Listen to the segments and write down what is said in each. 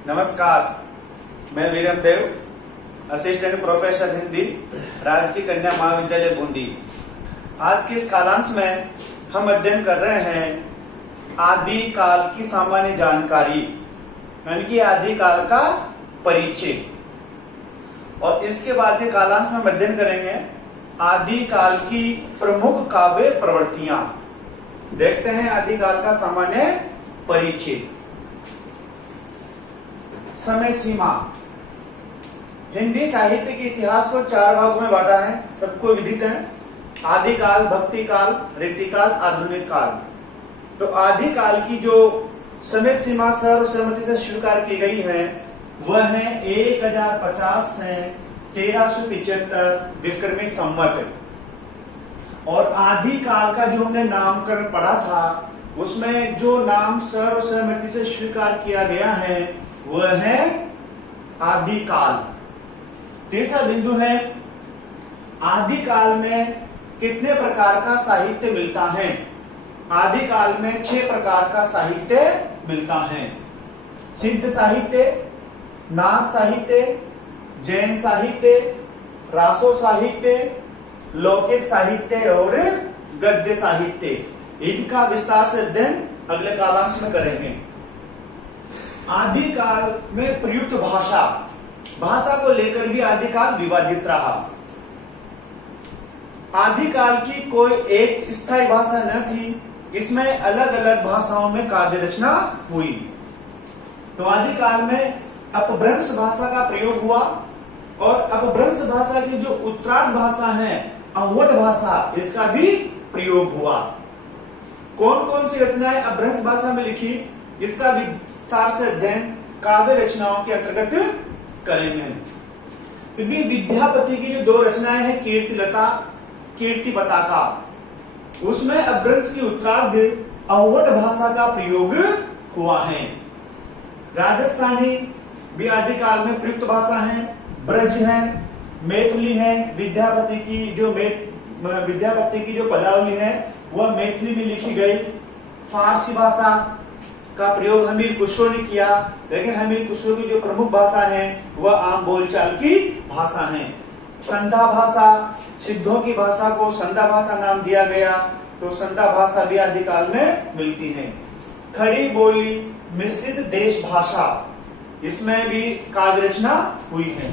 नमस्कार, मैं वीरम देव, assistant professor Hindi, राजकीय कन्या महाविद्यालय बूंदी। आज के इस कालांश में हम अध्ययन कर रहे हैं आदि काल की सामान्य जानकारी, यानी कि आदि काल का परिचय। और इसके बाद के कालांश में हम अध्ययन करेंगे आदि काल की प्रमुख काव्य प्रवृत्तियां। देखते हैं आदि काल का सामान्य परिचय। समय सीमा। हिंदी साहित्य के इतिहास को 4 भागों में बांटा है, सबको विदित है। आदि काल, भक्ति काल, रीतिकाल, आधुनिक काल। तो आदि काल की जो समय सीमा सर्वसम्मति से स्वीकार की गई है वह है 1050 से 1375 विक्रमी संवत। और आदि काल का जो हमने नामकरण पढ़ा था उसमें जो नाम सर्वसम्मति से स्वीकार किया गया है वह है आदि काल। तीसरा बिंदु है आदि काल में कितने प्रकार का साहित्य मिलता है। आदि काल में 6 प्रकार का साहित्य मिलता है। सिद्ध साहित्य, नाथ साहित्य, जैन साहित्य, रासो साहित्य, लौकिक साहित्य और गद्य साहित्य। इनका विस्तार से अध्ययन अगले कालांश में करेंगे। आदि काल में प्रयुक्त भाषा को लेकर भी आदि काल विवादित रहा। आदि काल की कोई एक स्थायी भाषा न थी, इसमें अलग अलग भाषाओं में काव्य रचना हुई। तो आदि काल में अपभ्रंश भाषा का प्रयोग हुआ और अपभ्रंश भाषा की जो उत्तरार्ध भाषा है अवट भाषा, इसका भी प्रयोग हुआ। कौन कौन सी रचनाएं अपभ्रंश भाषा में लिखी, इसका विस्तार से अध्ययन काव्य रचनाओं के अंतर्गत करेंगे। विद्यापति की जो 2 रचनाएं हैं, कीर्तिलता, कीर्ति पताका, उसमें अपभ्रंश की उत्तरार्ध अवट भाषा का प्रयोग हुआ है। राजस्थानी भी आदि काल में प्रयुक्त भाषा है। ब्रज है, मैथिली है। विद्यापति की जो पदावली है वह मैथिली में लिखी गई। फारसी भाषा का प्रयोग हमीर खुसरो ने किया, लेकिन हमीर खुसरो की जो प्रमुख भाषा है वह आम बोलचाल की भाषा है। संधा भाषा, सिद्धों की भाषा को संधा भाषा नाम दिया गया, तो संधा भाषा भी आदि काल में मिलती है। खड़ी बोली, मिश्रित देश भाषा, इसमें भी काव्य रचना हुई है।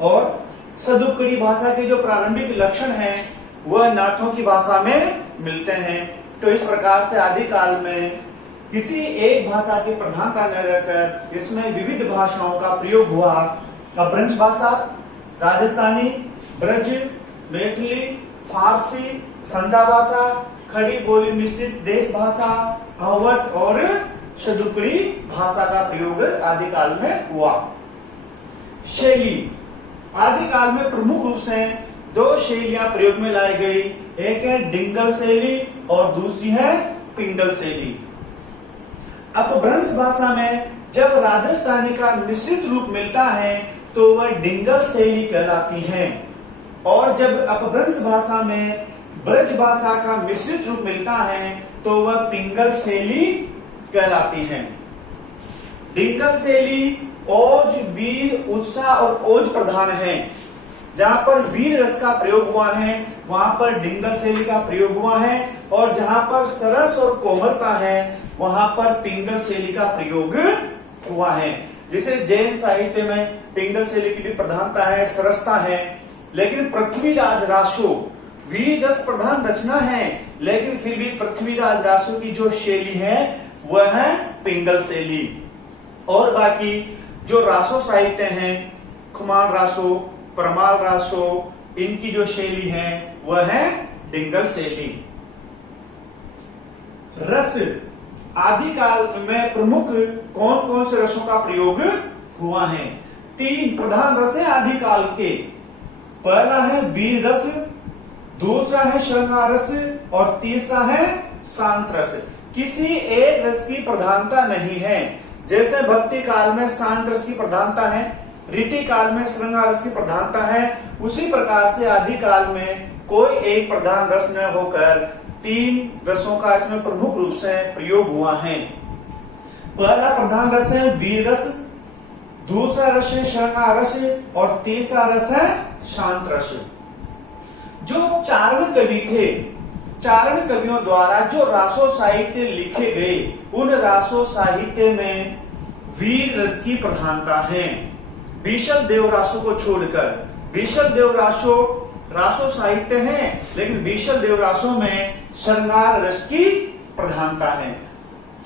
और सदुपकड़ी भाषा के जो प्रारंभिक लक्षण हैं वह नाथों की भाषा में मिलते हैं। तो इस प्रकार से आदि काल में किसी एक भाषा की प्रधानता न रहकर इसमें विविध भाषाओं का प्रयोग हुआ। अपभ्रंश भाषा, राजस्थानी, ब्रज, मैथिली, फारसी, संधा भाषा, खड़ी बोली मिश्रित देश भाषा, अवट और सदुपकड़ी भाषा का प्रयोग आदि काल में हुआ। शैली। आदि काल में प्रमुख रूप से 2 शैलियां प्रयोग में लाई गई। एक है डिंगल शैली और दूसरी है पिंगल शैली। अपभ्रंश भाषा में जब राजस्थानी का मिश्रित रूप मिलता है तो वह डिंगल शैली कहलाती है, और जब अपभ्रंश भाषा में ब्रज भाषा का मिश्रित रूप मिलता है तो वह पिंगल शैली कहलाती है। डिंगल शैली ओज, वीर, उत्साह और ओज प्रधान है। जहां पर वीर रस का प्रयोग हुआ है वहां पर डिंगल शैली का प्रयोग हुआ है, और जहां पर सरस और कोमलता है वहां पर पिंगल शैली का प्रयोग हुआ है। जैसे जैन साहित्य में पिंगल शैली की भी प्रधानता है, सरसता है। लेकिन पृथ्वीराज रासो वीर रस प्रधान रचना है, लेकिन फिर भी पृथ्वीराज रासो की जो शैली है वह है पिंगल शैली। और बाकी जो रासो साहित्य हैं, खुमान रासो, परमाल रासो, इनकी जो शैली है वह है डिंगल शैली। रस। आदि काल में प्रमुख कौन कौन से रसों का प्रयोग हुआ है। 3 प्रधान रस है आदि काल के। पहला है वीर रस, दूसरा है श्रृंगार रस और तीसरा है शांत रस। किसी एक रस की प्रधानता नहीं है। जैसे भक्ति काल में शांत रस की प्रधानता है, रीति काल में श्रृंगार रस की प्रधानता है, उसी प्रकार से आदि काल में कोई एक प्रधान रस न होकर 3 रसों का इसमें प्रमुख रूप से प्रयोग हुआ है। पहला प्रधान रस है वीर रस, दूसरा रस है शृंगार रस और तीसरा रस है शांत रस। जो चारण कवि थे, चारण कवियों द्वारा जो रासो साहित्य लिखे गए, उन रासो साहित्य में वीर रस की प्रधानता है। बीशल देव रासो को छोड़कर, बीशल देव रासो साहित्य है, लेकिन बीशल देव रासो में श्रृंगार रस की प्रधानता है।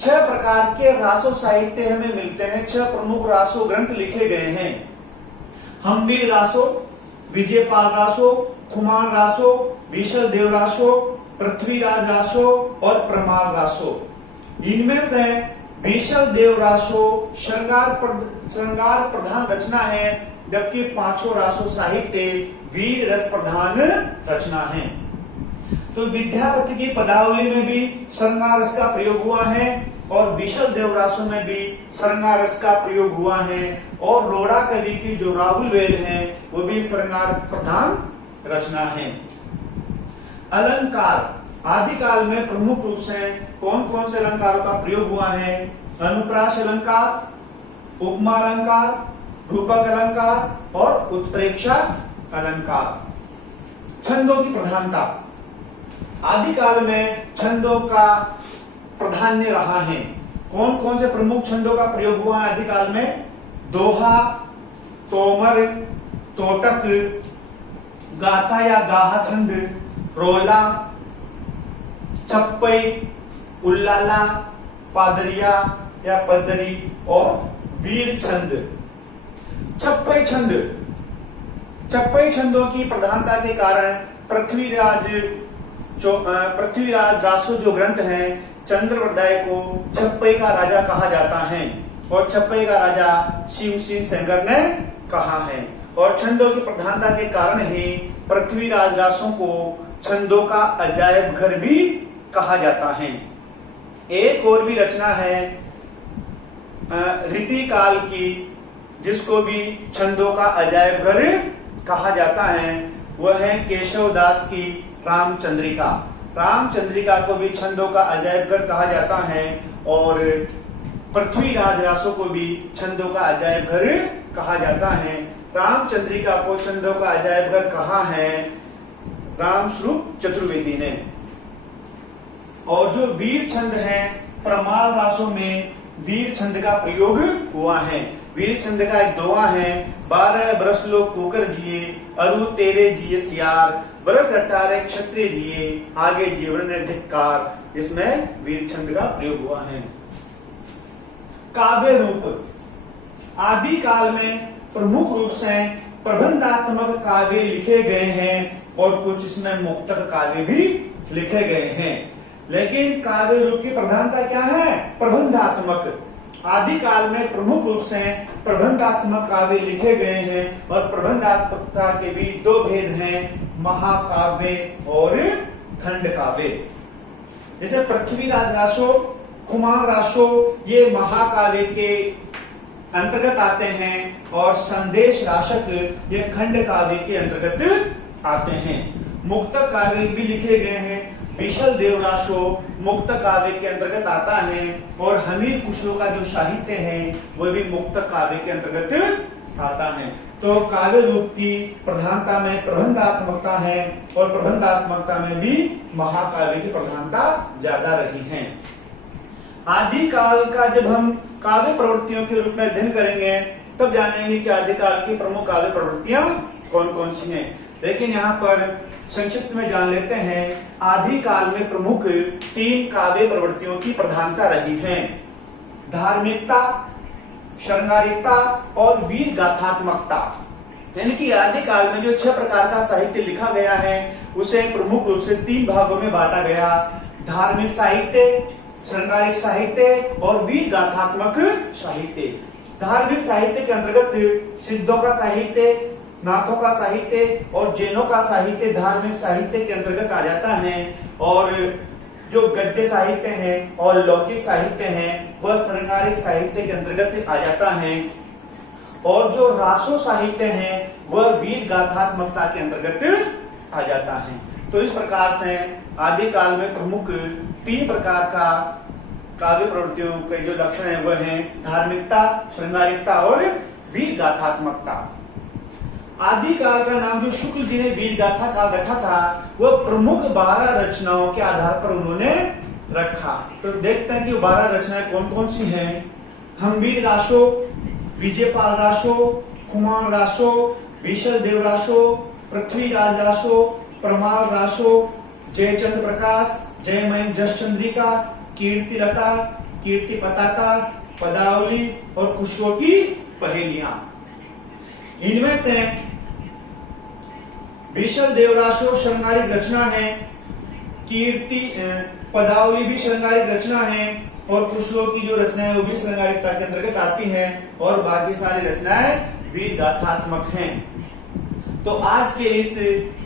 6 प्रकार के रासो साहित्य हमें मिलते हैं, 6 प्रमुख रासो ग्रंथ लिखे गए हैं। हम्बीर रासो, विजयपाल रासो, खुमान रासो, बीशल देव रासो, पृथ्वीराज रासो और परमार रासो। इनमें से बीशल देव रासो श्रृंगार प्रधान रचना है, जबकि 5 रासो साहित्य वीर रस प्रधान रचना है। तो विद्यापति की पदावली में भी श्रृंगार रस का प्रयोग हुआ है और बीशल देव रासो में भी श्रृंगार रस का प्रयोग हुआ है, और रोड़ा कवि की जो राहुल वेद है वो भी श्रृंगार प्रधान रचना है। अलंकार आदिकाल में प्रमुख रूप से कौन कौन से अलंकारों का प्रयोग हुआ है? अनुप्रास अलंकार, उपमा अलंकार, रूपक अलंकार और उत्प्रेक्षा अलंकार। छंदों की प्रधानता आदिकाल में छंदों का प्राधान्य रहा है। कौन कौन से प्रमुख छंदों का प्रयोग हुआ है आदिकाल में? दोहा, तोमर, तोटक, गाथा या गाहा छंद, रोला, छप्पई, उल्लाला, पादरिया या पदरी और वीर छंद। छप्पई छंद, छप्पई छंदों की प्रधानता के कारण पृथ्वीराज रासो जो ग्रंथ है, चंद्रवरदाय को छप्पई का राजा कहा जाता है और छप्पई का राजा शिव सिंह सेंगर ने कहा है। और छंदों की प्रधानता के कारण ही पृथ्वीराज रासों को छंदों का अजायब घर भी कहा जाता है। एक और भी रचना है रीति काल की, जिसको भी छंदों का अजायब घर कहा जाता है, वह है केशवदास की रामचंद्रिका। रामचंद्रिका को भी छंदों का अजायब घर कहा जाता है और पृथ्वीराज रासो को भी छंदों का अजायब घर कहा जाता है। रामचंद्रिका को छंदों का अजायब घर कहा है रामस्वरूप चतुर्वेदी ने। और जो वीर छंद है, प्रमाण रासों में वीर छंद का प्रयोग हुआ है। वीर छंद का एक दोहा है, 12 बरस लोग कुकर जिए, अरु तेरे जिए सियार, बरस 18 क्षत्रिय जिए, आगे जीवन ने धिक्कार। इसमें वीर छंद का प्रयोग हुआ है। काव्य रूप आदिकाल में प्रमुख रूप से प्रबंधात्मक काव्य लिखे गए हैं और कुछ इसमें मुक्तक काव्य भी लिखे गए हैं। लेकिन काव्य रूप की प्रधानता क्या है? प्रबंधात्मक। आदिकाल में प्रमुख रूप से प्रबंधात्मक काव्य लिखे गए हैं और प्रबंधात्मकता के भी 2 भेद हैं, महाकाव्य और खंड काव्य। जैसे पृथ्वीराज रासो, खुमान रासो ये महाकाव्य के अंतर्गत आते हैं और संदेश राशक ये खंड काव्य के अंतर्गत आते हैं। मुक्तक काव्य भी लिखे गए हैं। बीशल देव रासो मुक्तक काव्य के अंतर्गत आता है और हमीर खुसरो का जो साहित्य है वह भी मुक्तक काव्य के अंतर्गत आता है। तो काव्य रूप की प्रधानता में प्रबंधात्मकता है और प्रबंधात्मकता में भी महाकाव्य की प्रधानता ज्यादा रही है। आदिकाल का जब हम काव्य प्रवृत्तियों के रूप में अध्ययन करेंगे तब जानेंगे कि आदिकाल की प्रमुख काव्य प्रवृत्तियां कौन कौन सी हैं। लेकिन यहाँ पर संक्षिप्त में जान लेते हैं। आदिकाल में प्रमुख 3 काव्य प्रवृत्तियों की प्रधानता रही है, धार्मिकता, श्रृंगारिकता और वीर गाथात्मकता। यानी कि आदिकाल में जो 6 प्रकार का साहित्य लिखा गया है उसे प्रमुख रूप से 3 भागों में बांटा गया, धार्मिक साहित्य, श्रृंगारिक साहित्य और वीर गाथात्मक साहित्य। धार्मिक साहित्य के अंतर्गत सिद्धों का साहित्य, नाथों का साहित्य और जैनों का साहित्य धार्मिक साहित्य के अंतर्गत आ जाता है, और जो गद्य साहित्य है और लौकिक साहित्य है वह श्रृंगारिक साहित्य के अंतर्गत आ जाता है, और जो रासो साहित्य है वह वीर गाथात्मकता के अंतर्गत आ जाता है। तो इस प्रकार से आदिकाल में प्रमुख 3 प्रकार का काव्य प्रवृत्तियों के जो लक्षण है वह है धार्मिकता, श्रृंगारिकता और वीर गाथात्मकता। आदिकाल का नाम जो शुक्ल जी ने वीर गाथा काल रखा था, वह प्रमुख 12 रचनाओं के आधार पर उन्होंने रखा। तो देखते हैं कि 12 रचनाएं कौन कौन सी हैं। हम्बीर रासो, विजयपाल रासो, कुमार रासो, विशल देव रासो, पृथ्वीराज रासो, प्रमाल रासो, जयचंद्र प्रकाश, जयमय जस चंद्रिका, कीर्ति लता, कीर्ति पताका, पदावली और खुशियों की पहेलियां। इनमें से विशल देवरासो श्रृंगारिक रचना है, कीर्ति पदावली भी श्रृंगारिक रचना है, और खुशियों की जो रचना है वो भी श्रृंगारिकता के अंतर्गत आती है, और बाकी सारी रचनाएं वीर गाथात्मक हैं। तो आज के इस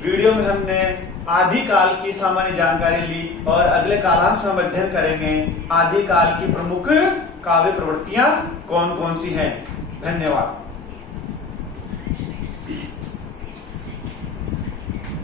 वीडियो में हमने आदिकाल की सामान्य जानकारी ली, और अगले कालांश में हम अध्ययन करेंगे आदिकाल की प्रमुख काव्य प्रवृत्तियां कौन कौन सी हैं। धन्यवाद।